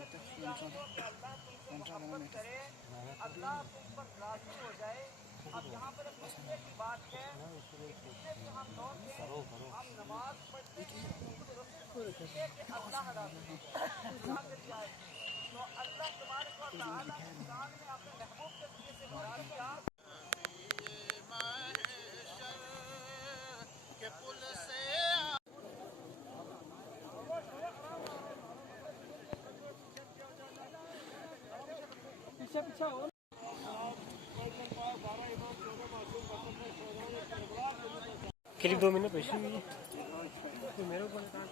होते हैं अल्लाह तुमसे मोहब्बत करे, अल्लाह तुम पर राजी हो जाए। अब यहाँ पर एक की बात है कि जितने भी हम लोग हैं हम नमाज पढ़ते हैं इसलिए कि अल्लाह राजी हो जाए। तो अल्लाह तबारक व तआला ने कुरान में अपने महबूब के ज़रिए से बता दिया के पुल से पीछे पीछे हो करीब 2 मिनट पैसे मेरे ऊपर कहाँ